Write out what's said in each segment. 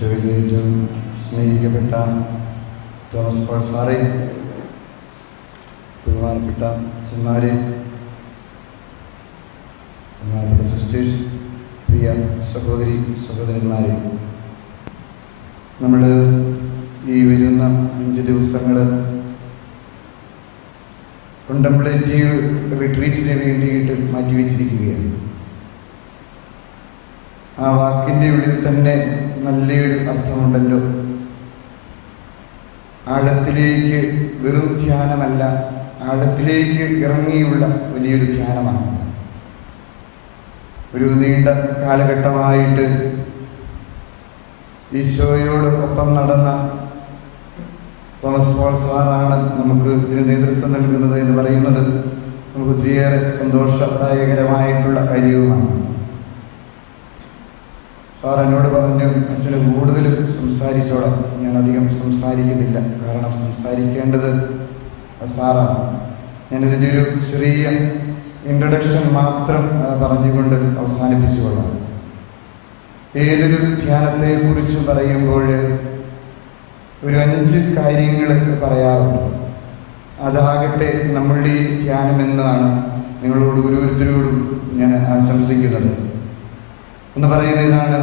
ഈശോയിൽ ഏറ്റവും സ്നേഹിക്കപ്പെട്ട Thomas Paul സാറേ, ബഹുമാനപ്പെട്ട അച്ഛന്മാരെ, ബഹുമാനപ്പെട്ട സിസ്റ്റേഴ്സ്, പ്രിയ സഹോദരി സഹോദരന്മാരെ, നമ്മൾ ഈ വരുന്ന 5 ദിവസങ്ങൾ കോണ്ടംപ്ലേറ്റീവ് റിട്രീറ്റിന് വേണ്ടിയിട്ട് മാറ്റിവെച്ചിരിക്കുകയാണ്. ആ വാക്കിൻ്റെ ഉള്ളിൽ തന്നെ നല്ലൊരു അർത്ഥമുണ്ടല്ലോ. ആഴത്തിലേക്ക് വെറും ധ്യാനമല്ല, ആഴത്തിലേക്ക് ഇറങ്ങിയുള്ള വലിയൊരു ധ്യാനമാണ്. ഒരു നീണ്ട കാലഘട്ടമായിട്ട് ഈശോയോട് ഒപ്പം നടന്ന തോമസ് പോൾ സാറാണ് നമുക്ക് ഇതിന് നേതൃത്വം നൽകുന്നത് എന്ന് പറയുന്നത് നമുക്ക് ഒത്തിരിയേറെ സന്തോഷദായകരമായിട്ടുള്ള കാര്യവുമാണ്. സാർ എന്നോട് പറഞ്ഞു, അച്ഛന് കൂടുതൽ സംസാരിച്ചോളാം. ഞാൻ അധികം സംസാരിക്കുന്നില്ല, കാരണം സംസാരിക്കേണ്ടത് സാറാണ്. ഞാനിതിൻ്റെ ഒരു ചെറിയ ഇൻട്രൊഡക്ഷൻ മാത്രം പറഞ്ഞുകൊണ്ട് അവസാനിപ്പിച്ചുകൊള്ളാം. ഏതൊരു ധ്യാനത്തെക്കുറിച്ചും പറയുമ്പോൾ ഒരു 5 കാര്യങ്ങൾ പറയാറുണ്ട്. അതാകട്ടെ നമ്മളുടെ ഈ ധ്യാനമെന്നാണ് നിങ്ങളോട് ഓരോരുത്തരോടും ഞാൻ ആശംസിക്കുന്നത്. എന്ന് പറയുന്നത് ഇതാണ്: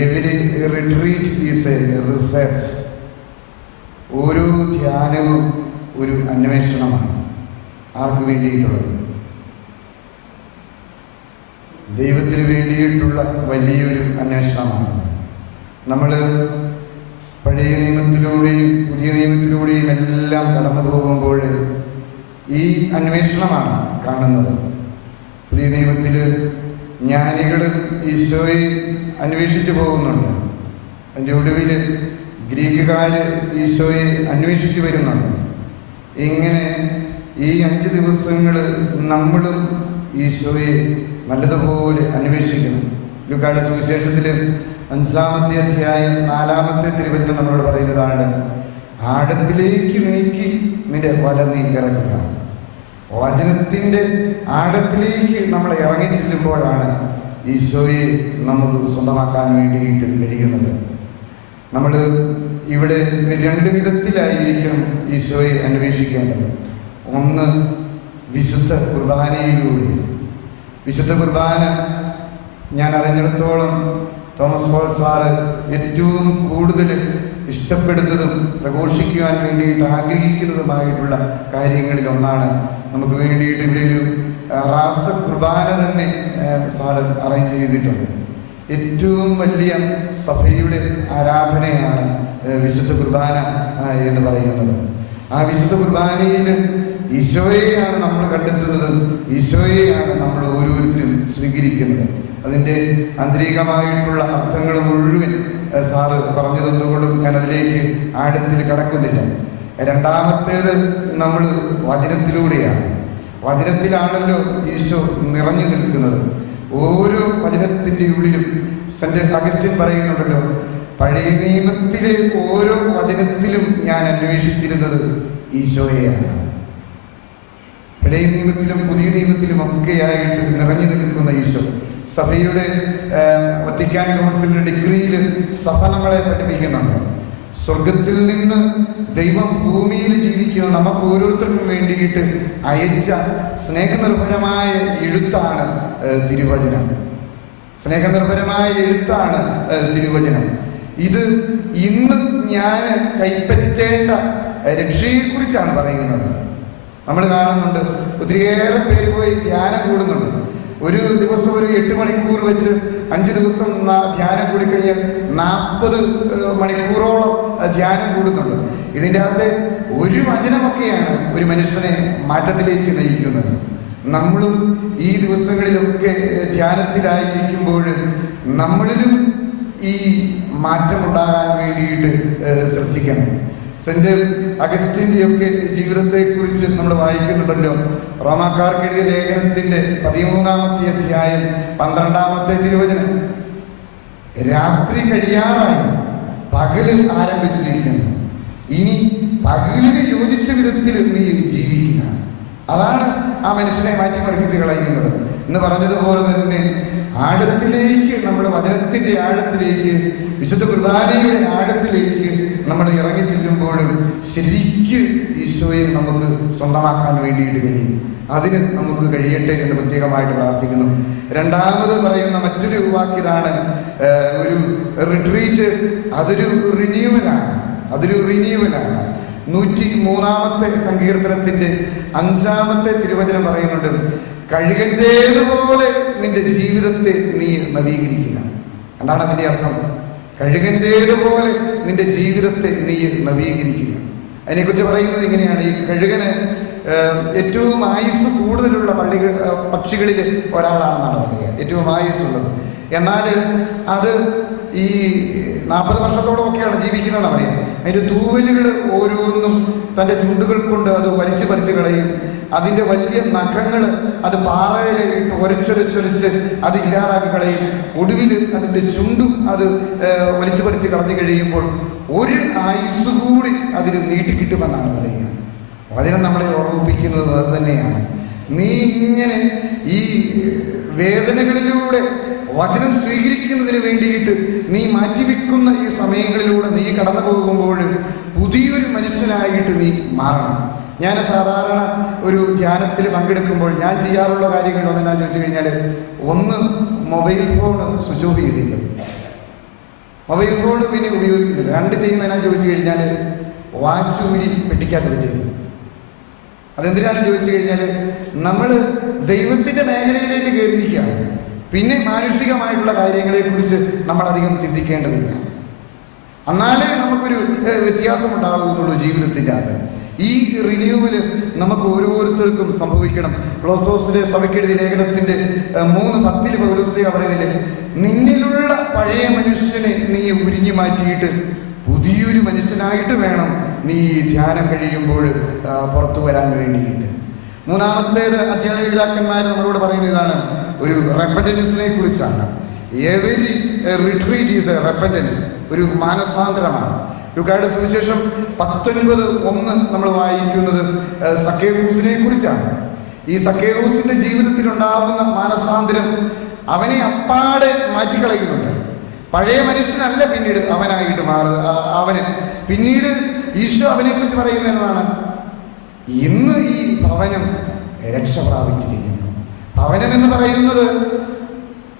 every retreat is A research. ഓരോ ധ്യാനവും ഒരു അന്വേഷണമാണ്. ആർക്ക് വേണ്ടിയിട്ടുള്ളത്? ദൈവത്തിന് വേണ്ടിയിട്ടുള്ള വലിയൊരു അന്വേഷണമാണ്. നമ്മൾ പഴയ നിയമത്തിലൂടെയും പുതിയ നിയമത്തിലൂടെയും എല്ലാം കടന്നു പോകുമ്പോൾ ഈ അന്വേഷണമാണ് കാണുന്നത്. പുതിയ നിയമത്തിൽ ജ്ഞാനികൾ ഈശോയെ അന്വേഷിച്ചു പോകുന്നുണ്ട്. അതിൻ്റെ ഒടുവിൽ ഗ്രീക്കുകാർ ഈശോയെ അന്വേഷിച്ചു വരുന്നുണ്ട്. ഇങ്ങനെ ഈ 5 ദിവസങ്ങൾ നമ്മളും ഈശോയെ നല്ലതുപോലെ അന്വേഷിക്കണം. ലൂക്കായുടെ സുവിശേഷത്തിൽ 5-ാമത്തെ അധ്യായം 4-ാമത്തെ തിരുവചനം നമ്മളോട് പറയുന്നതാണ്: ആഴത്തിലേക്ക് നീക്കി നിന്റെ വല നീ ഇറക്കുക. വചനത്തിൻ്റെ ആഴത്തിലേക്ക് നമ്മൾ ഇറങ്ങി ചെല്ലുമ്പോഴാണ് ഈശോയെ നമുക്ക് സ്വന്തമാക്കാൻ വേണ്ടിയിട്ട് കഴിയുന്നത്. നമ്മൾ ഇവിടെ 2 വിധത്തിലായിരിക്കണം ഈശോയെ അന്വേഷിക്കേണ്ടത്. ഒന്ന്, വിശുദ്ധ കുർബാനയിലൂടെ. വിശുദ്ധ കുർബാന ഞാൻ അറിഞ്ഞിടത്തോളം തോമസ് പോൾ സാറ് ഏറ്റവും കൂടുതൽ ഇഷ്ടപ്പെടുന്നതും പ്രഘോഷിക്കുവാൻ വേണ്ടിയിട്ട് ആഗ്രഹിക്കുന്നതുമായിട്ടുള്ള കാര്യങ്ങളിൽ ഒന്നാണ്. നമുക്ക് വേണ്ടിയിട്ട് ഇവിടെ ഒരു റാസ കുർബാന തന്നെ സാറ് അറേഞ്ച് ചെയ്തിട്ടുണ്ട്. ഏറ്റവും വലിയ സഭയുടെ ആരാധനയാണ് വിശുദ്ധ കുർബാന എന്ന് പറയുന്നത്. ആ വിശുദ്ധ കുർബാനയിൽ ഈശോയെയാണ് നമ്മൾ കണ്ടെത്തുന്നത്, ഈശോയെയാണ് നമ്മൾ ഓരോരുത്തരും സ്വീകരിക്കുന്നത്. അതിൻ്റെ ആന്തരികമായിട്ടുള്ള അർത്ഥങ്ങൾ മുഴുവൻ സാറ് പറഞ്ഞു തന്നുകൊണ്ടും ഞാൻ അതിലേക്ക് ആഴത്തിൽ കടക്കുന്നില്ല. രണ്ടാമത്തേത്, നമ്മൾ വചനത്തിലൂടെയാണ്. വചനത്തിലാണല്ലോ ഈശോ നിറഞ്ഞു നിൽക്കുന്നത്. ഓരോ വചനത്തിൻ്റെ ഉള്ളിലും സെന്റ് അഗസ്റ്റിൻ പറയുന്നുണ്ടല്ലോ, പഴയ നിയമത്തിലെ ഓരോ വചനത്തിലും ഞാൻ അന്വേഷിച്ചിരുന്നത് ഈശോയെയാണ്. പഴയ നിയമത്തിലും പുതിയ നിയമത്തിലും ഒക്കെയായിട്ട് നിറഞ്ഞു നിൽക്കുന്ന ഈശോ. സഭയുടെ വത്തിക്കാൻ കൗൺസിലിന്റെ ഡിഗ്രിയിൽ സഭ നമ്മളെ പഠിപ്പിക്കുന്നുണ്ട്. സ്വർഗത്തിൽ നിന്ന് ദൈവം ഭൂമിയിൽ ജീവിക്കുന്ന നമുക്ക് ഓരോരുത്തർക്കും വേണ്ടിയിട്ട് അയച്ച സ്നേഹനിർഭരമായ എഴുത്താണ് തിരുവചനം. സ്നേഹനിർഭരമായ എഴുത്താണ് തിരുവചനം. ഇത് ഇന്ന് ഞാൻ കൈപ്പറ്റേണ്ട രക്ഷയെക്കുറിച്ചാണ് പറയുന്നത്. നമ്മൾ കാണുന്നുണ്ട്, ഒത്തിരിയേറെ പേര് പോയി ധ്യാനം കൂടുന്നുണ്ട്. ഒരു ദിവസം ഒരു 8 മണിക്കൂർ വെച്ച് 5 ദിവസം ധ്യാനം കൂടിക്കഴിഞ്ഞാൽ 40 മണിക്കൂറോളം ധ്യാനം കൂടുന്നുണ്ട്. ഇതിൻ്റെ അകത്ത് ഒരു വചനമൊക്കെയാണ് ഒരു മനുഷ്യനെ മാറ്റത്തിലേക്ക് നയിക്കുന്നത്. നമ്മളും ഈ ദിവസങ്ങളിലൊക്കെ ധ്യാനത്തിലായിരിക്കുമ്പോൾ നമ്മളിലും ഈ മാറ്റമുണ്ടാകാൻ വേണ്ടിയിട്ട് ശ്രദ്ധിക്കണം. സെന്റ് അഗസ്റ്റിൻ്റെയൊക്കെ ജീവിതത്തെക്കുറിച്ച് നമ്മൾ വായിക്കുന്നുണ്ടല്ലോ. റോമാക്കാർക്ക് എഴുതിയ ലേഖനത്തിൻ്റെ 13-ാമത്തെ അധ്യായം 12-ാമത്തെ തിരുവചനം: രാത്രി കഴിയാറായി, പകല് ആരംഭിച്ചിരിക്കുന്നു. ഇനി പകലിന് യോജിച്ച വിധത്തിൽ നീ ജീവിക്കുക. അതാണ് ആ മനുഷ്യനെ മാറ്റിമറിച്ച് കളയുന്നത്. എന്ന് പറഞ്ഞതുപോലെ തന്നെ ആഴത്തിലേക്ക്, നമ്മൾ വചനത്തിൻ്റെ ആഴത്തിലേക്ക്, വിശുദ്ധ കുർബാനയുടെ ആഴത്തിലേക്ക് നമ്മൾ ഇറങ്ങി ചെല്ലുമ്പോഴും ശരിക്ക് ഈശോയെ നമുക്ക് സ്വന്തമാക്കാൻ വേണ്ടിയിട്ട് കഴിയും. അതിന് നമുക്ക് കഴിയട്ടെ എന്ന് പ്രത്യേകമായിട്ട് പ്രാർത്ഥിക്കുന്നു. രണ്ടാമത് പറയുന്ന മറ്റൊരു വാക്കിലാണ് ഒരു റിട്രീറ്റ്. അതൊരു റിന്യൂവലാണ്. 103-ാമത്തെ സങ്കീർത്തനത്തിൻ്റെ 5-ാമത്തെ തിരുവചനം പറയുന്നുണ്ട്, കഴുകൻ്റേതുപോലെ നിന്റെ ജീവിതത്തെ നീ നവീകരിക്കുക. എന്താണ് അതിൻ്റെ അർത്ഥം? കഴുകൻ്റേതുപോലെ നിന്റെ ജീവിതത്തെ നീ നവീകരിക്കുക. അതിനെക്കുറിച്ച് പറയുന്നത് ഇങ്ങനെയാണ്: ഈ കഴുകന് ഏറ്റവും ആയുസ് കൂടുതലുള്ള പക്ഷികളിൽ ഒരാളാണെന്നാണ് പറയുക, ഏറ്റവും ആയുസ്സുള്ളത്. എന്നാൽ അത് ഈ 40 വർഷത്തോളമൊക്കെയാണ് ജീവിക്കുന്നതെന്ന് പറയാം. അതിൻ്റെ തൂവലുകൾ ഓരോന്നും തൻ്റെ ചുണ്ടുകൾ കൊണ്ട് അത് വലിച്ചു കളയും. അതിൻ്റെ വലിയ നഖങ്ങൾ അത് പാറയിൽ ഇട്ട് ഒരച്ചൊരച്ചൊരച്ച് അത് ഇല്ലാതാക്കി കളയും. ഒടുവിൽ അതിൻ്റെ ചുണ്ടും അത് വലിച്ചു കളഞ്ഞു കഴിയുമ്പോൾ ഒരു ആയുസ് കൂടി അതിന് നീട്ടിക്കിട്ടുമെന്നാണ് പറയുക. വചനം നമ്മളെ ഓർമ്മിപ്പിക്കുന്നത് അത് തന്നെയാണ്. നീ ഇങ്ങനെ ഈ വേദനകളിലൂടെ വചനം സ്വീകരിക്കുന്നതിന് വേണ്ടിയിട്ട് നീ മാറ്റിവെക്കുന്ന ഈ സമയങ്ങളിലൂടെ നീ കടന്നു പോകുമ്പോൾ പുതിയൊരു മനുഷ്യനായിട്ട് നീ മാറണം. ഞാൻ സാധാരണ ഒരു ധ്യാനത്തിൽ പങ്കെടുക്കുമ്പോൾ ഞാൻ ചെയ്യാറുള്ള കാര്യങ്ങൾ ഒന്നെന്നാന്ന് ചോദിച്ചു കഴിഞ്ഞാൽ, ഒന്ന് മൊബൈൽ ഫോൺ സ്വിച്ച് ഓഫ് ചെയ്തിരിക്കും, മൊബൈൽ ഫോൺ പിന്നെ ഉപയോഗിക്കുന്നില്ല. 2 ചെയ്യുന്നതിനാ ചോദിച്ചു കഴിഞ്ഞാൽ വാച്ച് ഊരി പെട്ടിക്കകത്ത് വെച്ചിരുന്നു. അതെന്തിനാണെന്ന് ചോദിച്ചു കഴിഞ്ഞാൽ, നമ്മൾ ദൈവത്തിൻ്റെ മേഖലയിലേക്ക് കയറിയിരിക്കുകയാണ്. പിന്നെ മാനുഷികമായിട്ടുള്ള കാര്യങ്ങളെക്കുറിച്ച് നമ്മളധികം ചിന്തിക്കേണ്ടതില്ല. എന്നാലേ നമുക്കൊരു വ്യത്യാസം ഉണ്ടാകുന്നുള്ളൂ ജീവിതത്തിൻ്റെ അത്. ഈ റിന്യൂവല് നമുക്ക് ഓരോരുത്തർക്കും സംഭവിക്കണം. ക്ലോസോസിലെ സഭയ്ക്കെഴുതിയ ലേഖനത്തിൻ്റെ 3:10 പൗലോസ്ലീഹ പറയുന്നില്ലേ, നിന്നിലുള്ള പഴയ മനുഷ്യനെ നീ ഉരിഞ്ഞു മാറ്റിയിട്ട് പുതിയൊരു മനുഷ്യനായിട്ട് വേണം നീ ധ്യാനം കഴിയുമ്പോൾ പുറത്തു വരാൻ വേണ്ടിയിട്ട്. 3-ാമത്തേത് അധ്യാപകന്മാർ നമ്മളോട് പറയുന്ന ഇതാണ്, ഒരു റെപ്പന്റൻസിനെ കുറിച്ചാണ്. എവരി റിട്രീറ്റ് ഈസ് എ റെപ്പന്റൻസ്, ഒരു മാനസാന്തരമാണ്. ലൂക്കായുടെ സുവിശേഷം 19:1 നമ്മൾ വായിക്കുന്നത് സക്കേവൂസിനെ കുറിച്ചാണ്. ഈ സക്കേവൂസിന്റെ ജീവിതത്തിലുണ്ടാവുന്ന മാനസാന്തരം അവനെ അപ്പാടെ മാറ്റിക്കളയുന്നുണ്ട്. പഴയ മനുഷ്യനല്ല പിന്നീട് അവനായിട്ട് അവന് പിന്നീട് ഈശോ അവനെക്കുറിച്ച് പറയുന്നത് എന്നതാണ്, ഇന്ന് ഈ ഭവനം രക്ഷ പ്രാപിച്ചിരിക്കുന്നു. ഭവനം എന്ന് പറയുന്നത്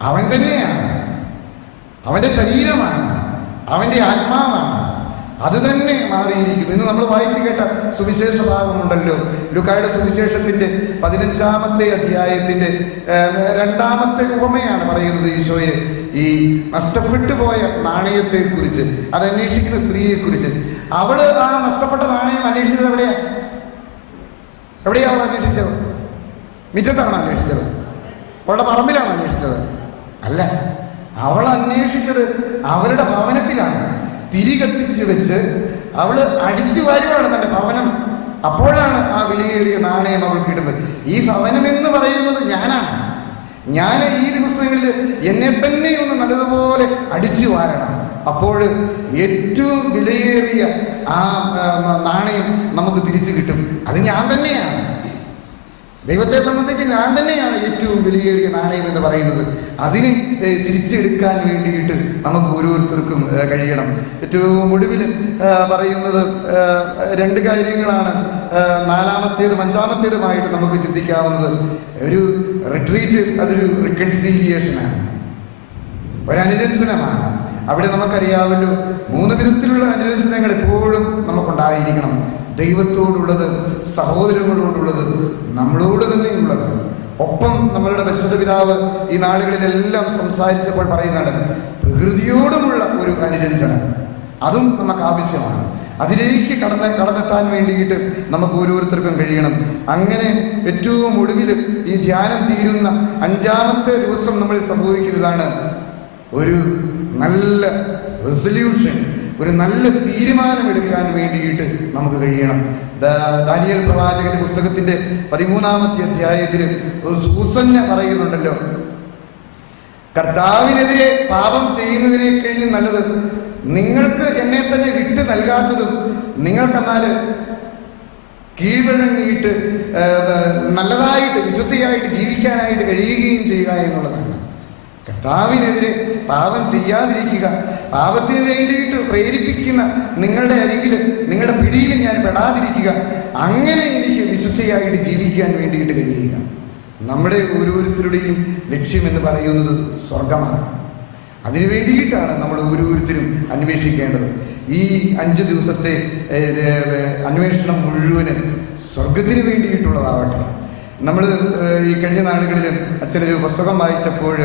അവൻ തന്നെയാണ്, അവൻ്റെ ശരീരമാണ്, അവൻ്റെ ആത്മാവാണ്. അത് തന്നെ മാറിയിരിക്കുന്നു. ഇന്ന് നമ്മൾ വായിച്ചു കേട്ട സുവിശേഷ ഭാഗമുണ്ടല്ലോ, ലൂക്കായുടെ സുവിശേഷത്തിൻ്റെ 15-ാമത്തെ അധ്യായത്തിൻ്റെ 2-ാമത്തെ ഉപമയാണ് പറയുന്നത് ഈശോയെ ഈ നഷ്ടപ്പെട്ടു പോയ നാണയത്തെക്കുറിച്ച്, അത് അന്വേഷിക്കുന്ന സ്ത്രീയെക്കുറിച്ച്. അവള് ആ നഷ്ടപ്പെട്ട നാണയം അന്വേഷിച്ചത് എവിടെയാണ് അവൾ അന്വേഷിച്ചത്? മിറ്റത്താണ് അന്വേഷിച്ചത്? അവളുടെ പറമ്പിലാണ് അന്വേഷിച്ചത്? അല്ല, അവൾ അന്വേഷിച്ചത് അവരുടെ ഭവനത്തിലാണ്. തിരി കത്തിച്ച് വെച്ച് അവൾ അടിച്ചു വാരുവാണ് തൻ്റെ ഭവനം. അപ്പോഴാണ് ആ വിലയേറിയ നാണയം അവൾക്ക് ഇടുന്നത്. ഈ ഭവനം എന്ന് പറയുന്നത് ഞാനാണ്. ഞാൻ ഈ ദിവസങ്ങളിൽ എന്നെ തന്നെ ഒന്ന് നല്ലതുപോലെ അടിച്ചു വാരണം. അപ്പോൾ ഏറ്റവും വിലയേറിയ ആ നാണയം നമുക്ക് തിരിച്ചു കിട്ടും. അത് ഞാൻ തന്നെയാണ്. ദൈവത്തെ സംബന്ധിച്ച് ഞാൻ തന്നെയാണ് ഏറ്റവും വിലയേറിയ നാണയം എന്ന് പറയുന്നത്. അതിന് തിരിച്ചെടുക്കാൻ വേണ്ടിയിട്ട് നമുക്ക് ഓരോരുത്തർക്കും കഴിയണം. ഏറ്റവും ഒടുവിൽ പറയുന്നത് 2 കാര്യങ്ങളാണ്. 4-ാമത്തേതും 5-ാമത്തേതുമായിട്ട് നമുക്ക് ചിന്തിക്കാവുന്നത്. ഒരു റിട്രീറ്റ് അതൊരു റിക്കൺസീലിയേഷനാണ്, ഒരനുരഞ്ജനമാണ്. അവിടെ നമുക്കറിയാമല്ലോ 3 വിധത്തിലുള്ള അനുരഞ്ജനങ്ങൾ എപ്പോഴും നമുക്കുണ്ടായിരിക്കണം. ദൈവത്തോടുള്ളത്, സഹോദരങ്ങളോടുള്ളത്, നമ്മളോട് തന്നെയുള്ളത്. ഒപ്പം നമ്മളുടെ പരിശുദ്ധ പിതാവ് ഈ നാളുകളിലെല്ലാം സംസാരിച്ചപ്പോൾ പറയുന്നതാണ്, പ്രകൃതിയോടുമുള്ള ഒരു അനുരഞ്ജനം. അതും നമുക്ക് ആവശ്യമാണ്. അതിലേക്ക് കടന്നെത്താൻ വേണ്ടിയിട്ട് നമുക്ക് ഓരോരുത്തർക്കും കഴിയണം. അങ്ങനെ ഏറ്റവും ഒടുവിൽ ഈ ധ്യാനം തീരുന്ന 5-ാമത്തെ ദിവസം നമ്മൾ സംഭവിക്കുന്നതാണ് ഒരു നല്ല റെസൊല്യൂഷൻ, ഒരു നല്ല തീരുമാനമെടുക്കാൻ വേണ്ടിയിട്ട് നമുക്ക് കഴിയണം. ദാനിയേൽ പ്രവാചകന്റെ പുസ്തകത്തിന്റെ 13-ാമത്തെ അധ്യായത്തിൽ സൂസന്ന പറയുന്നുണ്ടല്ലോ, കർത്താവിനെതിരെ പാപം ചെയ്യുന്നതിനെ കഴിഞ്ഞ് നല്ലത് നിങ്ങൾക്ക് എന്നെ തന്നെ വിട്ടു നൽകാത്തതും, നിങ്ങൾക്കെന്നാൽ കീഴ്വഴങ്ങിയിട്ട് നല്ലതായിട്ട് വിശുദ്ധിയായിട്ട് ജീവിക്കാനായിട്ട് കഴിയുകയും ചെയ്യുക എന്നുള്ളതാണ്. കർത്താവിനെതിരെ പാപം ചെയ്യാതിരിക്കുക, പാപത്തിന് വേണ്ടിയിട്ട് പ്രേരിപ്പിക്കുന്ന നിങ്ങളുടെ അരികിൽ, നിങ്ങളുടെ പിടിയിൽ ഞാൻ പെടാതിരിക്കുക, അങ്ങനെ എനിക്ക് വിശുദ്ധിയായിട്ട് ജീവിക്കാൻ വേണ്ടിയിട്ട് കഴിയുക. നമ്മുടെ ഓരോരുത്തരുടെയും ലക്ഷ്യം എന്ന് പറയുന്നത് സ്വർഗമാണ്. അതിനു വേണ്ടിയിട്ടാണ് നമ്മൾ ഓരോരുത്തരും അന്വേഷിക്കേണ്ടത്. ഈ 5 ദിവസത്തെ അന്വേഷണം മുഴുവന് സ്വർഗത്തിന് വേണ്ടിയിട്ടുള്ളതാവട്ടെ. നമ്മൾ ഈ കഴിഞ്ഞ നാളുകളിൽ അച്ഛനൊരു പുസ്തകം വായിച്ചപ്പോൾ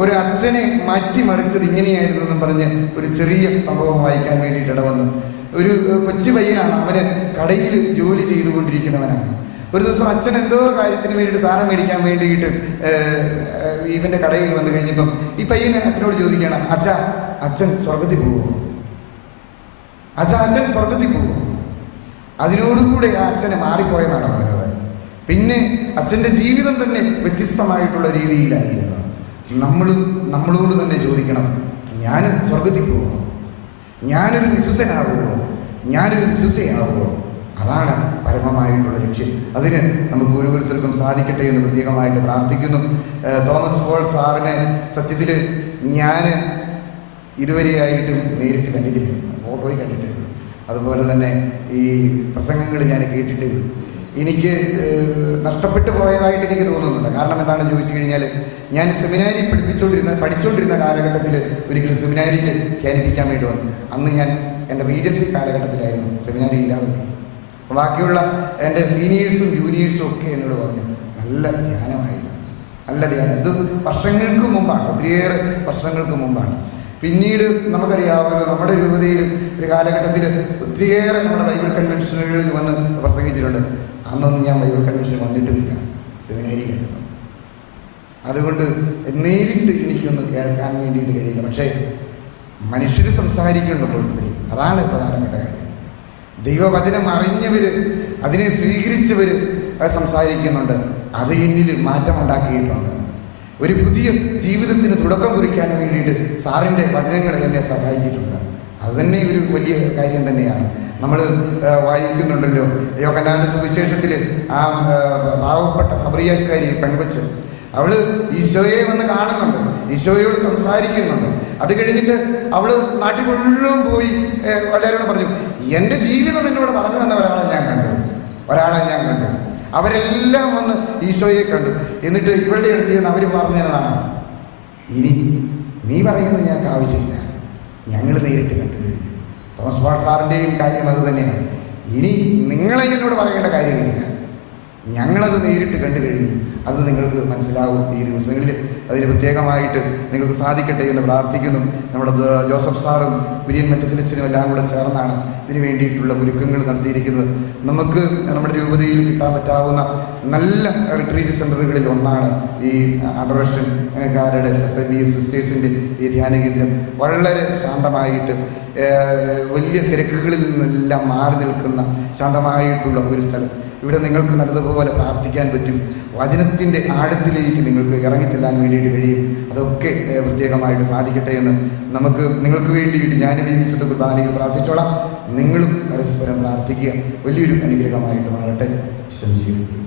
ഒരു അച്ഛനെ മാറ്റിമറിച്ചത് ഇങ്ങനെയായിരുന്നെന്നും പറഞ്ഞ് ഒരു ചെറിയ സംഭവം വായിക്കാൻ വേണ്ടിയിട്ട് ഇടവന്നു. ഒരു കൊച്ചു പയ്യനാണ്, അവന് കടയിൽ ജോലി ചെയ്തുകൊണ്ടിരിക്കുന്നവനാണ്. ഒരു ദിവസം അച്ഛൻ എന്തോ കാര്യത്തിന് വേണ്ടിയിട്ട് സാധനം മേടിക്കാൻ വേണ്ടിയിട്ട് ഇവൻ്റെ കടയിൽ വന്നു കഴിഞ്ഞപ്പം ഈ പയ്യനെ അച്ഛനോട് ചോദിക്കണം, അച്ഛൻ സ്വർഗത്തിൽ പോകുമോ? അച്ഛൻ സ്വർഗത്തിൽ പോകുമോ? അതിനോടുകൂടെ ആ അച്ഛനെ മാറിപ്പോയെന്നാണ് പറഞ്ഞത്. പിന്നെ അച്ഛൻ്റെ ജീവിതം തന്നെ വ്യത്യസ്തമായിട്ടുള്ള രീതിയിലായിരുന്നു. നമ്മളോട് തന്നെ ചോദിക്കണം, ഞാൻ സ്വർഗത്തിൽ പോകുമോ? ഞാനൊരു വിശുദ്ധനാകുമോ? ഞാനൊരു വിശുദ്ധയാകുമോ? അതാണ് പരമമായിട്ടുള്ള ലക്ഷ്യം. അതിന് നമുക്ക് ഓരോരുത്തർക്കും സാധിക്കട്ടെ എന്ന് പ്രത്യേകമായിട്ട് പ്രാർത്ഥിക്കുന്നു. തോമസ് പോൾ സാറിനെ സത്യത്തിൽ ഞാൻ ഇതുവരെയായിട്ടും നേരിട്ട് കണ്ടിട്ടില്ല, ഫോട്ടോയിൽ കണ്ടിട്ടേ ഉള്ളൂ. അതുപോലെ തന്നെ ഈ പ്രസംഗങ്ങൾ ഞാൻ കേട്ടിട്ടേ ഉള്ളൂ. എനിക്ക് നഷ്ടപ്പെട്ടു പോയതായിട്ട് എനിക്ക് തോന്നുന്നില്ല. കാരണം എന്താണെന്ന് ചോദിച്ചു കഴിഞ്ഞാൽ, ഞാൻ സെമിനാരി പഠിച്ചുകൊണ്ടിരുന്ന കാലഘട്ടത്തിൽ ഒരിക്കലും സെമിനാരിയിൽ ധ്യാനിപ്പിക്കാൻ വേണ്ടി വന്നു. അന്ന് ഞാൻ എൻ്റെ റീജൻസി കാലഘട്ടത്തിലായിരുന്നു, സെമിനാരി ഇല്ലാതെ പോയി. ബാക്കിയുള്ള എൻ്റെ സീനിയേഴ്സും ജൂനിയേഴ്സും ഒക്കെ എന്നോട് പറഞ്ഞു, നല്ല ധ്യാനമായിരുന്നു, നല്ല ധ്യാനം. ഇത് വർഷങ്ങൾക്ക് മുമ്പാണ്, ഒത്തിരിയേറെ വർഷങ്ങൾക്ക് മുമ്പാണ്. പിന്നീട് നമുക്കറിയാമല്ലോ, നമ്മുടെ രൂപതയിൽ ഒരു കാലഘട്ടത്തിൽ ഒത്തിരിയേറെ നമ്മുടെ ബൈബിൾ കൺവെൻഷനുകളിൽ വന്ന് പ്രസംഗിച്ചിട്ടുണ്ട്. അന്നൊന്നും ഞാൻ ബൈബിൾ കൺവെൻഷൻ വന്നിട്ടുമില്ല, സെമിനാരിയിലായിരുന്നു. അതുകൊണ്ട് നേരിട്ട് എനിക്കൊന്ന് കേൾക്കാൻ വേണ്ടിയിട്ട് കഴിയില്ല. പക്ഷേ മനുഷ്യർ സംസാരിക്കുന്നുണ്ടല്ലോ ഒത്തിരി, അതാണ് പ്രധാനപ്പെട്ട കാര്യം. ദൈവവചനം അറിഞ്ഞവർ, അതിനെ സ്വീകരിച്ചവർ സംസാരിക്കുന്നുണ്ട്. അത് എന്നിൽ മാറ്റമുണ്ടാക്കിയിട്ടുണ്ട്. ഒരു പുതിയ ജീവിതത്തിന് തുടക്കം കുറിക്കാൻ വേണ്ടിയിട്ട് സാറിൻ്റെ വചനങ്ങൾ എന്നെ സഹായിച്ചിട്ടുണ്ട്. അത് തന്നെ ഒരു വലിയ കാര്യം തന്നെയാണ്. നമ്മൾ വായിക്കുന്നുണ്ടല്ലോ യോഹന്നാന്റെ സുവിശേഷത്തിൽ, ആ പാവപ്പെട്ട സമറിയക്കാരി പെൺകൊച്ച്, അവള് ഈശോയെ വന്ന് കാണുന്നുണ്ട്, ഈശോയോട് സംസാരിക്കുന്നുണ്ട്. അത് കഴിഞ്ഞിട്ട് അവള് നാട്ടിൽ മുഴുവൻ പോയി എല്ലാവരോടും പറഞ്ഞു, എൻ്റെ ജീവിതം എന്നോട് പറഞ്ഞു തന്നെ ഒരാളെ ഞാൻ കണ്ടു. അവരെല്ലാം വന്ന് ഈശോയെ കണ്ടു. എന്നിട്ട് ഇവളുടെ അടുത്ത് ചെന്ന് അവർ പറഞ്ഞതാണ്, ഇനി നീ പറയുന്നത് ഞങ്ങൾക്ക് ആവശ്യമില്ല, ഞങ്ങൾ നേരിട്ട് കണ്ടു കഴിഞ്ഞു. തോമസ് പാൾ സാറിൻ്റെയും കാര്യം അത് തന്നെയാണ്. ഇനി നിങ്ങളെ എന്നോട് പറയേണ്ട കാര്യമില്ല, ഞങ്ങളത് നേരിട്ട് കണ്ടു കഴിഞ്ഞു. അത് നിങ്ങൾക്ക് മനസ്സിലാവും ഈ ദിവസങ്ങളിൽ. അതിന് പ്രത്യേകമായിട്ട് നിങ്ങൾക്ക് സാധിക്കട്ടെ എന്ന് പ്രാർത്ഥിക്കുന്നു. നമ്മുടെ ജോസഫ് സാറും കുര്യൻ മറ്റത്തിലച്ഛനും എല്ലാം കൂടെ ചേർന്നാണ് ഇതിന് വേണ്ടിയിട്ടുള്ള ഒരുക്കങ്ങൾ നടത്തിയിരിക്കുന്നത്. നമുക്ക് നമ്മുടെ രൂപതയിൽ കിട്ടാൻ പറ്റാവുന്ന നല്ല റിട്രീറ്റ് സെൻ്ററുകളിൽ ഒന്നാണ് ഈ അഡോറേഷൻകാരുടെ SIBS സിസ്റ്റേഴ്സിൻ്റെ ഈ ധ്യാന കേന്ദ്രം. വളരെ ശാന്തമായിട്ട് വലിയ തിരക്കുകളിൽ നിന്നെല്ലാം മാറി നിൽക്കുന്ന ശാന്തമായിട്ടുള്ള ഒരു സ്ഥലം. ഇവിടെ നിങ്ങൾക്ക് നല്ലതുപോലെ പ്രാർത്ഥിക്കാൻ പറ്റും. വചനത്തിൻ്റെ ആഴത്തിലേക്ക് നിങ്ങൾക്ക് ഇറങ്ങിച്ചെല്ലാൻ വേണ്ടിയിട്ട് കഴിയും. അതൊക്കെ പ്രത്യേകമായിട്ട് സാധിക്കട്ടെ എന്ന് നിങ്ങൾക്ക് വേണ്ടിയിട്ട് ഞാനും ഈ വിശുദ്ധ കുർബാനയിൽ പ്രാർത്ഥിച്ചോളാം. നിങ്ങളും പരസ്പരം പ്രാർത്ഥിക്കുക. വലിയൊരു അനുഗ്രഹമായിട്ട് മാറട്ടെ. ശംസിക്കുന്നു.